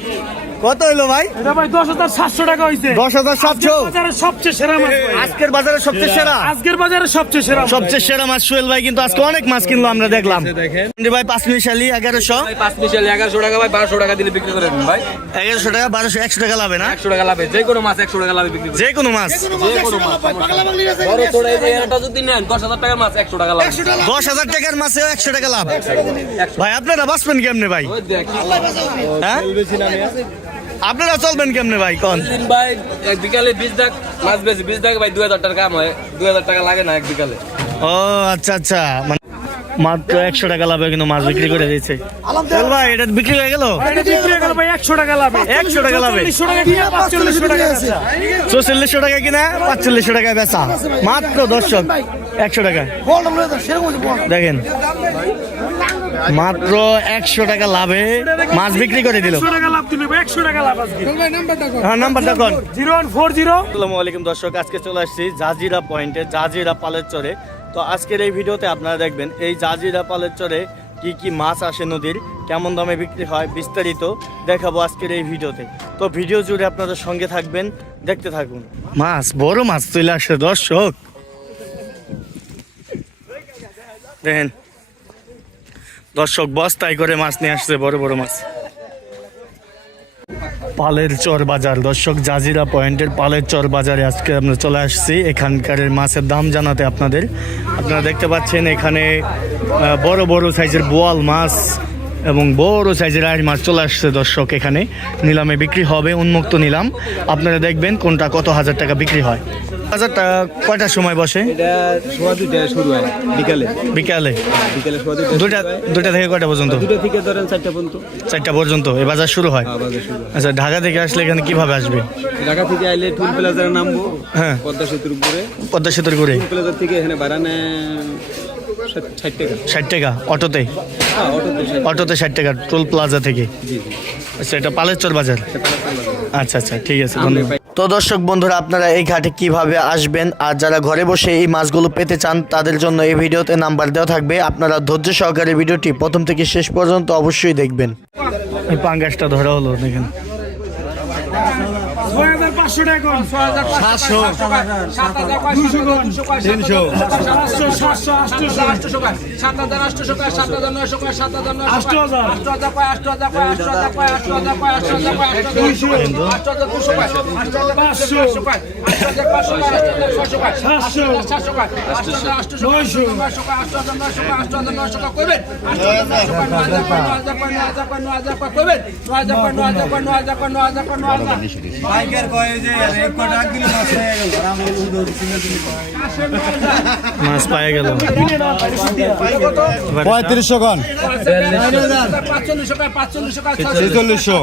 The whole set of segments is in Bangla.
Thank you. কত হইল ভাই? এটা ভাই দশ হাজার সাতশো টাকা হয়েছে দশ হাজার সাতশো? বাজারে সবচেয়ে সেরা মাছ আজকের বাজারে সবচেয়ে সেরা? আজকের বাজারে সবচেয়ে সেরা সবচেয়ে সেরা মাছ সোহেল ভাই কিন্তু আজকে অনেক মাছ কিনলো আমরা দেখলাম। ভাই মিশালি মিশাল টাকা ভাই টাকা দিলে বিক্রি করে ভাই। এগারোশো টাকা বারোশো একশো টাকা লাভে না? একশো টাকা লাভে যে কোনো মাছ একশো টাকা লাভে বিক্রি করে যে কোনো মাছ। যে কোনো মাছ এটা যদি নেন টাকার মাছ একশো টাকা লাভ। দশ হাজার টাকার মাছেও একশো টাকা লাভ। ভাই আপনারা বাঁচবেন কেমনে ভাই? ওই হ্যাঁ? আপনারা চলবেন কেমনে ভাই? কোন? দিন ভাই এক বিকালে বিশ দাগ মাছ বেশি বিশ দাগ ভাই দুই হাজার টাকা কাম হয়। দুই হাজার টাকা লাগে না এক বিকালে। ও আচ্ছা আচ্ছা। মানে মাত্র একশো টাকা লাভে কিন্তু মাছ বিক্রি করে দিয়েছে। চল ভাই এটা বিক্রি হয়ে গেল? এটা বিক্রি হয়ে গেল ভাই একশো টাকা লাভে। 100 টাকা লাভে। চল্লিশশো টাকা কিনে পাঁচচল্লিশশো টাকা বেচা। চৌচল্লিশশো টাকা কিনা পাঁচচল্লিশশো টাকা বেচা। মাত্র দর্শক একশো টাকা। দেখেন। মাত্র একশো টাকা লাভে মাছ বিক্রি করে দিল। একশো টাকা লাভ দিলে একশো টাকা লাভ আজকে। হ্যাঁ আলাইকুম দর্শক আজকে চলে আসছি জাজিরা পয়েন্টে জাজিরা পালের চরে। তো আজকের এই ভিডিওতে আপনারা দেখবেন এই জাজিরা পালের চরে কি কি মাছ আসে নদীর কেমন দামে বিক্রি হয় বিস্তারিত দেখাবো আজকের এই ভিডিওতে। তো ভিডিও জুড়ে আপনাদের সঙ্গে থাকবেন দেখতে থাকুন। মাছ বড় মাছ চলে আসে দর্শক। দেখেন দর্শক, বস্তায় করে মাছ নিয়ে আসছে, বড় বড় মাছ। পালের চর বাজার। দর্শক, জাজিরা পয়েন্টের পালের চর বাজারে আজকে আমরা চলে আসছি। এখানকার মাছের দাম জানাতে আপনাদের। আপনারা দেখতে পাচ্ছেন, এখানে বড় বড় সাইজের বোয়াল মাছ এবং বড় সাইজের আইর মাছ চলে আসছে দর্শক এখানে। নিলামে বিক্রি হবে, উন্মুক্ত নিলাম। আপনারা দেখবেন কোনটা কত হাজার টাকা বিক্রি হয়। হাজারটা কয়টার সময় বসে? এটা সোয়া দুইটা শুরু হয় বিকালে। বিকালে। বিকালে সোয়া দুইটা থেকে কয়টা পর্যন্ত? দুটো থেকে ধরেন চারটা পর্যন্ত। চারটা পর্যন্ত। এ বাজার শুরু হয়? বাজার শুরু হয়। আচ্ছা ঢাকা থেকে আসলে এখানে কীভাবে আসবে? ঢাকা থেকে আইলে টুল প্লাজারে নামবো হ্যাঁ। পদ্মা সেতুর উপরে। পদ্মা সেতুর করে টুল প্লাজার থেকে এখানে ষাট- টাকা। অটোতে? হ্যাঁ অটোতে ষাট টাকা। টোল প্লাজা থেকে? আচ্ছা এটা পালেরচর বাজার? আচ্ছা আচ্ছা ঠিক আছে ধন্যবাদ। তো দর্শক বন্ধুরা, আপনারা এই ঘাটে কীভাবে আসবেন আর যারা ঘরে বসে এই মাছগুলো পেতে চান, তাদের জন্য এই ভিডিওতে নাম্বার দেওয়া থাকবে। আপনারা ধৈর্য সহকারে ভিডিওটি প্রথম থেকে শেষ পর্যন্ত অবশ্যই দেখবেন। পাঙ্গাসটা ধরা হলো, দেখেন। ছয় হাজার পাঁচশো টাকা হাজার সাতশো দুশো তিনশো সাতশো সাতশো আটশো আটশো টাকা সাত হাজার আটশো টাকা সাত হাজার নয়শো টাকা সাত হাজার নয়শো আটশো হাজার। আটশো হাজার আটশো হাজার আটশো হাজার আটশো হাজার আটশো হাজার আটশো হাজার। আটশো হাজার দুশো আটশো হাজার পাঁচশো। পাঁচশো আটশো হাজার পাঁচশো আটশো হাজার সাতশো। সাতশো আটশো হাজার আটশো নয়শো। আটশো হাজার নয়শো আটশো হাজার নয়শো করবেন আটশো হাজার নয়শো পায় নয় হাজার নয় হাজার নয় হাজার নয় হাজার নয় হাজার নয় হাজার নয় হাজার নয় হাজার নয় হাজার মাছ পায়ে গেল পঁয়ত্রিশশো পায় ছেচল্লিশশো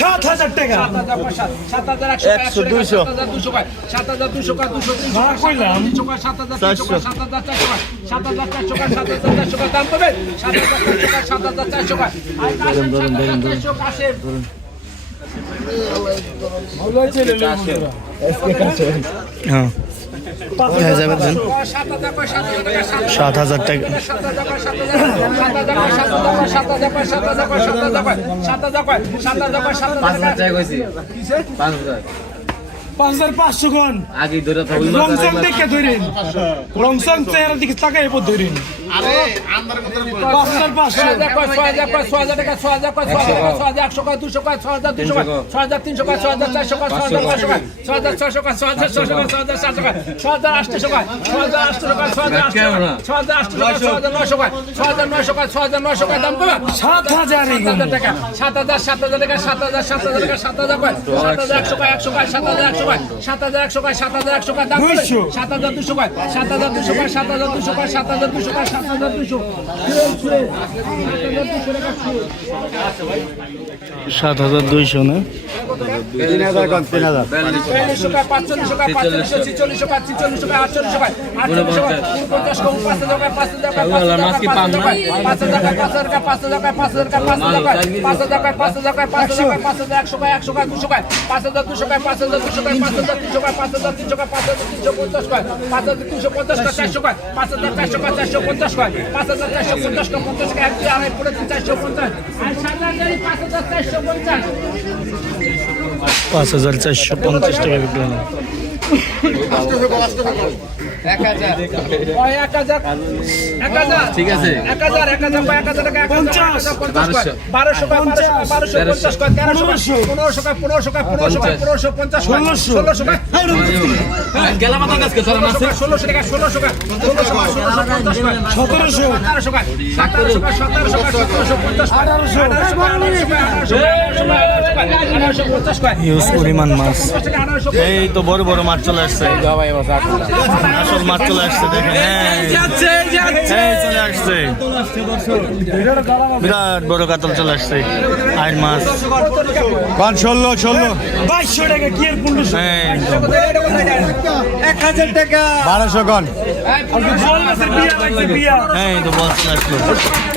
সাত হাজার টাকা সাত হাজার একশো সাত হাজার দুশো সাত হাজার দুশো দুশো তিনশো সাত হাজার তিনশো পাঁচ সাত হাজার চারশো পাঁচ সাত হাজার চারশো পাঁচ সাত হাজার চারশো পাঁচ দাম পাবেন সাত হাজার চারশো পাঁচ সাত হাজার চারশো পাঁচ আর কাশেম, সাত হাজার চারশো কাশেম। হ্যাঁ হয়ে যাবে দেন সাত হাজার পাঁচ সাত হাজার টাকা হাজার টাকা পাঁচ হাজার পাঁচশো খন আগে ধরে রংসং দেখে ধরেন। রংসং চেহারা দিকে তাকাই এরপর ধরেন। সাত হাজার সাত হাজার টাকা সাত হাজার সাত হাজার টাকা সাত হাজার টাকা সাত হাজার একশো পাঁচ একশো পাঁচ সাত হাজার একশো পাঁচ সাত হাজার একশো পাঁচ সাত হাজার একশো পাঁচ দাম সাত হাজার দুশো পাঁচ সাত হাজার দুশো পাঁচ সাত হাজার দুশো পাঁচ সাত হাজার দুশো পাঁচ সাত সাত হাজার দুইশো না তিন হাজার তিন হাজার পাঁচ হাজার তিনশো পঞ্চাশ পঞ্চাশ টাকা পাঁচ হাজার চারশো পঞ্চাশ চারশো পঞ্চাশ টাকা এক, দুই, আড়াই, পনেরো, তিন, চারশো পঞ্চাশ। আর সাত হাজার পাঁচ হাজার চারশো পঞ্চাশ। পাঁচ হাজার চারশো পঞ্চাশ টাকা বিক্রি পঞ্চাশ ষোলোশো টাকা পরিমাণ মাছ এই তো বড় বড় মাছ চলে আসছে। আসল মাছ চলে আসছে দেখেন চলে আসছে। বিরাট বড় কাতল চলে আসছে আর মাছ। ষোলো ষোলো। বাইশশো টাকা কি এক হাজার টাকা বারোশো কন এই তো বল চলে আসলো।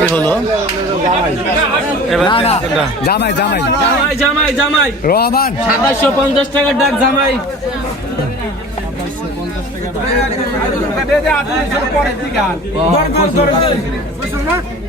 বিক্রি হলো। জামাই জামাই। জামাই জামাই রহমান। সাতাশশো পঞ্চাশ টাকার ডাক জামাই। পঞ্চাশ টাকা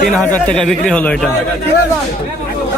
তিন হাজার টাকা বিক্রি হলো এটা।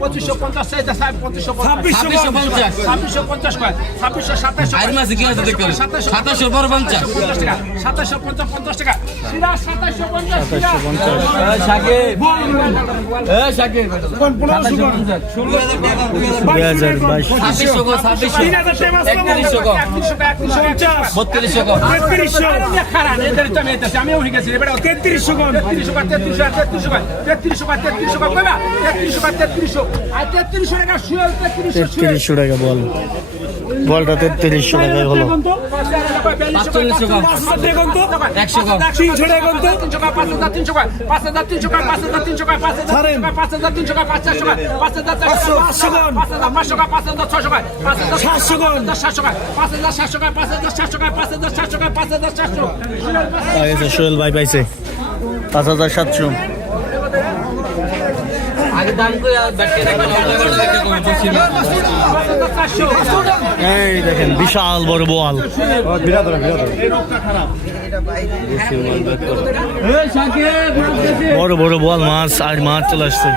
পঁচিশশো পঞ্চাশ চাইতে পঁচিশশো ছাব্বিশশো পঞ্চাশ ছাব্বিশশো পঞ্চাশ কয় ছাব্বিশশো সাতাশশো আর মাসে কি আছে দেখতে সাতাশশো পর পঞ্চাশ। পঞ্চাশ টাকা। সাতাশশো পঞ্চাশ পঞ্চাশ টাকা। সিরা সাতাশশো পঞ্চাশ সাতাশশো পঞ্চাশ। সাকিব সাকিব সাতাশশো পঞ্চাশ। ষোলো তেত্রিশশো টাকা বল বলটা তেত্রিশশো টাকায় হলো পাঁচ হাজার সাতশো এই দেখেন বিশাল বড় বোয়াল বড় বড়। বোয়াল মাছ আর মাছ চলে আসছে।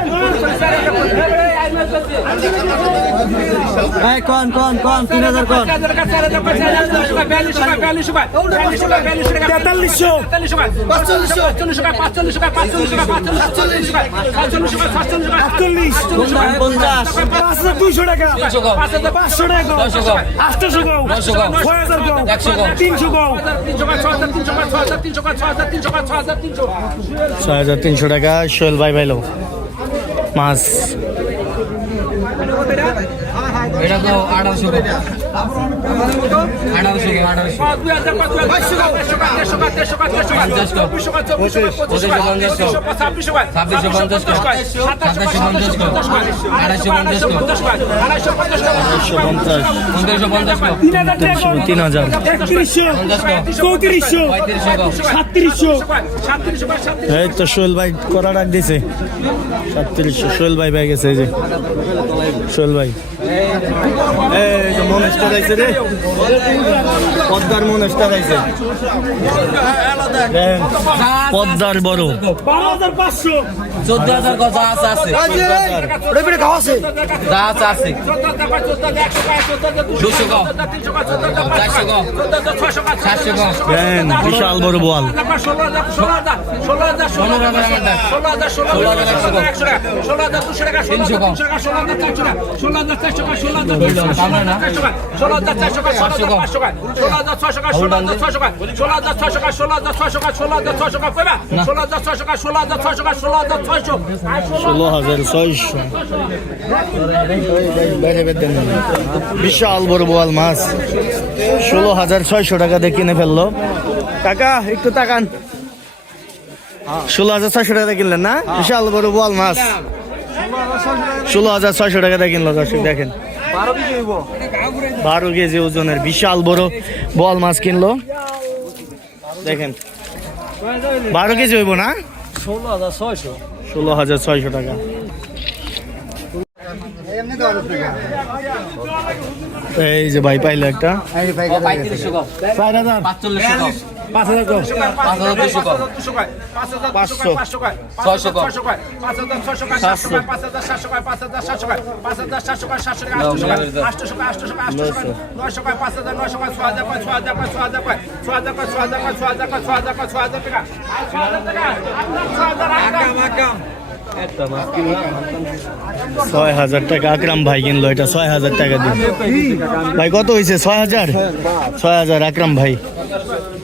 ভাই কোন কোন কোন তিন হাজার কোন তেতাল্লিশশো পাঁচচল্লিশ পাঁচচল্লিশ পঞ্চাশ পাঁচ হাজার দুইশো টাকা পাঁচ হাজার পাঁচশো টাকা আটশোশো কম ছয় হাজার কম তিনশো কম ছয় হাজার তিনশো টাকা সোহেল ভাই ভাইলো মাছ এটা তো পঞ্চাশ তিন হাজার এই তো সোহেল ভাই করা ডাক দিছে। সাতত্রিশশো সোহেল ভাই ভাই গেছে সোহেল ভাই। এই যে মনেস্টার আইছে রে। পদ্মার মনেস্টার আইছে পদ্মার বড়। বারো হাজার পাঁচশো চোদ্দ হাজার কত আছে। আছে? যা আছে আছে। দুশো কম চারশো কম সাতশো কম বিশাল বড় বল ষোলো হাজার ছয়শো বিশাল বড় বোয়াল মাছ ষোলো হাজার ছয়শো টাকা দিয়ে কিনে ফেলল টাকা একটু তাকান ষোলো হাজার ছয়শো টাকা দিয়ে কিনলেন না বিশাল বড় বোয়াল মাছ ষোলো হাজার ছয়শো টাকা দিয়ে কিনলো দর্শক দেখেন। বারো কেজি ওজনের বিশাল বড় বল মাছ কিনলো। দেখেন। বারো কেজি হইব না? ষোলো হাজার ছয়শো ষোলো হাজার ছয়শো টাকা। এই যে ভাই পাইলো একটা। চার হাজার। পাঁচ হাজার কম পাঁচ হাজার দুশো কম ছয়শো কম ছয় হাজার টাকা আকরাম ভাই কিনলো এটা ছয় হাজার টাকা দিয়ে ভাই কত হয়েছে ছয় হাজার ছয় হাজার আকরাম ভাই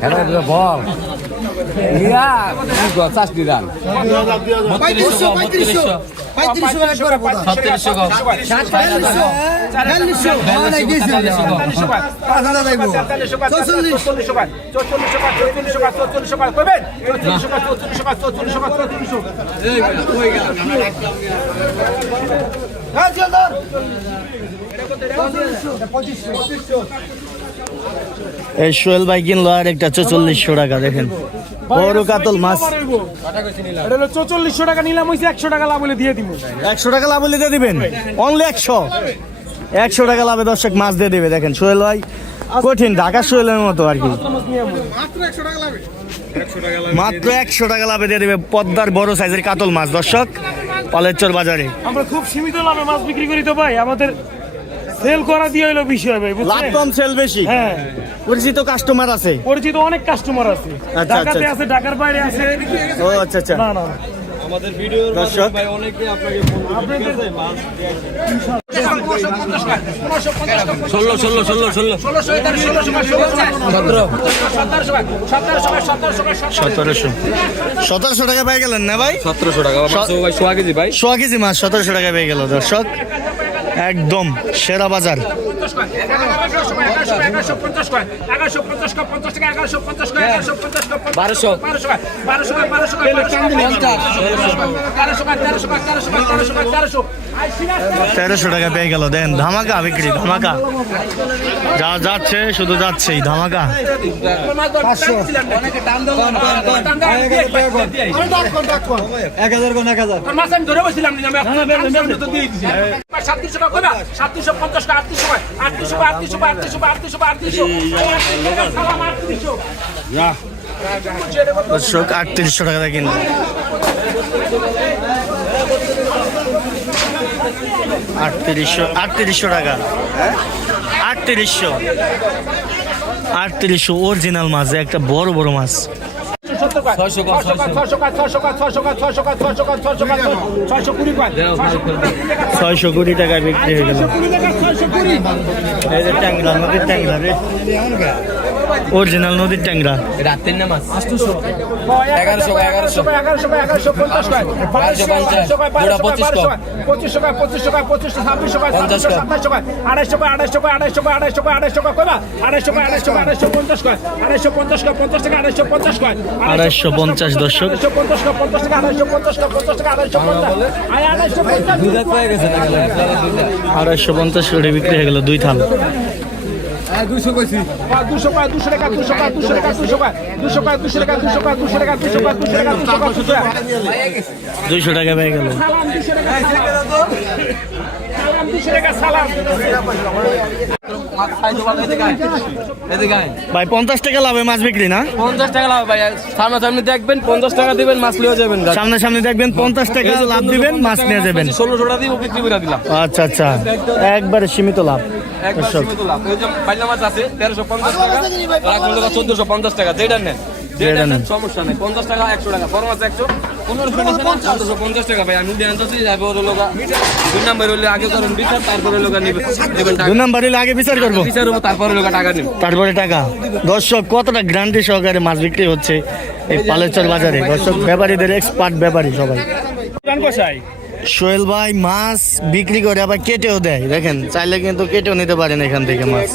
ফারুক বত্রিশশো কম বত্রিশশো ছত্রিশশো কম বিয়াল্লিশশো কম এই সোহেল ভাই কিনলো আর একটা চল্লিশশো টাকা দেখেন। বড় কাতল মাছ। চৌচল্লিশশো টাকা নিলাম হয়েছে একশো টাকা লাভ হলে দিয়ে দিব। একশো টাকা লাভ হলে দিয়ে দিবেন? অনলি একশো? একশো টাকা লাভে দর্শক মাছ দিয়ে দিবে দেখেন সোহেল ভাই। কঠিন ঢাকা সোহেলের মতো আর কি। মাত্র একশো টাকা লাভে দিয়ে দিবে পদ্মার বড় সাইজের কাতল মাছ দর্শক। পালেরচর বাজারে। আমরা খুব সীমিত লাভে মাছ বিক্রি করি তো ভাই আমাদের সেল করা দিয়ে হলো বিষয় ভাই লাভ কম সেল বেশি। হ্যাঁ। পরিচিত কাস্টমার আছে। পরিচিত অনেক কাস্টমার আছে। আচ্ছা, ঢাকাতে আচ্ছা। আছে ঢাকার বাইরে আছে। ও আচ্ছা আচ্ছা। না না। দর্শক। ষোলো ষোলো ষোলো ষোলো। সতেরোশো। সতেরোশো টাকা পেয়ে গেলেন না ভাই? সতেরোশো টাকা। ভাই সোয়া কেজি ভাই। সোয়া কেজি মাছ সতেরোশো টাকা পেয়ে গেল দর্শক। একদম সেরা বাজার। বারোশো। তেরোশো টাকা পেয়ে গেল দেন ধামাকা বিক্রি ধামাকা। যা যাচ্ছে শুধু যাচ্ছেই ধামাকা। মাছ আমি ধরে বসছিলাম না আমি তো সাতত্রিশশো টাকা সাতত্রিশশো পঞ্চাশ টাকা আটত্রিশশো আটত্রিশশো আটত্রিশশো আটত্রিশশো আটত্রিশশো আটত্রিশশো দর্শক আটত্রিশশো টাকা দিয়ে কিনলো আটত্রিশশো আটত্রিশশো টাকা। আটত্রিশশো। আটত্রিশশো অরিজিনাল মাছ একটা বড় বড় মাছ। কয় ছয়শো কয়, ছয়শো কয় ছয়শো কয় ছয়শো কয় ছয়শো কয় ছয়শো কয় ছয়শো কয় ছয়শো কুড়ি কয় ছয়শো কুড়ি টাকা বিক্রি হয়ে গেল টাকা এই যে ট্যাংরা ট্যাংরা রে অরিজিনাল নদীর ট্যাংরা। রাতের নামাজ। এগারোশো এগারোশো। এগারোশো এগারোশো পঞ্চাশ পঁচিশশো পঁচিশশো পঁচিশশো ছাব্বিশশো সাতাশশো আড়াইশো আড়াইশো আড়াইশো আড়াইশো আড়াইশো কয়বা আড়াইশো আড়াইশো আড়াইশো পঞ্চাশ কয়। আড়াইশো পঞ্চাশ কয় পঞ্চাশ টাকা আড়াইশো পঞ্চাশ কয়। আড়াইশো পঞ্চাশ দর্শক। আড়াইশো পঞ্চাশ কয় পঞ্চাশ টাকা আড়াইশো পঞ্চাশ কয় পঞ্চাশ টাকা আড়াইশো পঞ্চাশ। আড়াইশো পঞ্চাশ। করে বিক্রি হয়ে গেল দুই থাল দুশো কয় দুশো টাকা দুশো কয় দুশো টাকা দুশো কয় দুশো কয় দুশো টাকা দুশো কয় দুশো টাকা দুশো কয় দুশো টাকা দুশো কয় দুশো টাকা। দুইশো টাকা পেয়ে গেল সালাম দুশো টাকা সালাম দুশো টাকা সালাম ভাই পঞ্চাশ টাকা লাভে মাছ বিক্রি না? পঞ্চাশ টাকা লাভ ভাই সামনাসামনি দেখবেন পঞ্চাশ টাকা দিবেন মাছ লিয়ে যাবেন সামনে সামনে দেখবেন পঞ্চাশ টাকা লাভ দিবেন মাছ নিয়ে যাবেন। ষোলোশো টাকা দিয়ে বিক্রি করে দিলাম। আচ্ছা আচ্ছা। একবারে সীমিত লাভ একবার সীমিত লাভ। যে মাছ আছে তেরোশো পঞ্চাশ টাকা চোদ্দশো পঞ্চাশ টাকা যেটা নেন। যেটা যেটা নেন। নেন। সমস্যা নেই। পঞ্চাশ টাকা একশো টাকা। বড় মাছ একশো। পনেরোশো পঞ্চাশ। টাকা ভাই। আমি লোকা দুই নাম্বার হলে আগে করেন বিচার তারপরে লোকা নেবেন নেবেন টাকা দুই নাম্বার হলে আগে বিচার করব। বিচার হব তারপরে লোকা টাকা তারপরে টাকা। দর্শক কতটা গ্রান্টি সহকারে মাছ বিক্রি হচ্ছে এই পালেচর বাজারে? দর্শক ব্যাপারীদের এক্সপার্ট ব্যাপারী সবাই। সোহেল ভাই মাছ বিক্রি করে আবার কেটেও দেয়। দেখেন, চাইলে কিন্তু কেটেও নিতে পারেন এখান থেকে মাছ।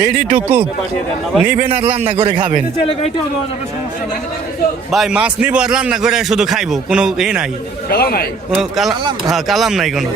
রেডি টু কুক নিবেন আর রান্না করে খাবেন। ভাই, মাছ নিব আর রান্না করে শুধু খাইবো। কোনো এ নাই। হ্যাঁ কালাম নাই কোনো।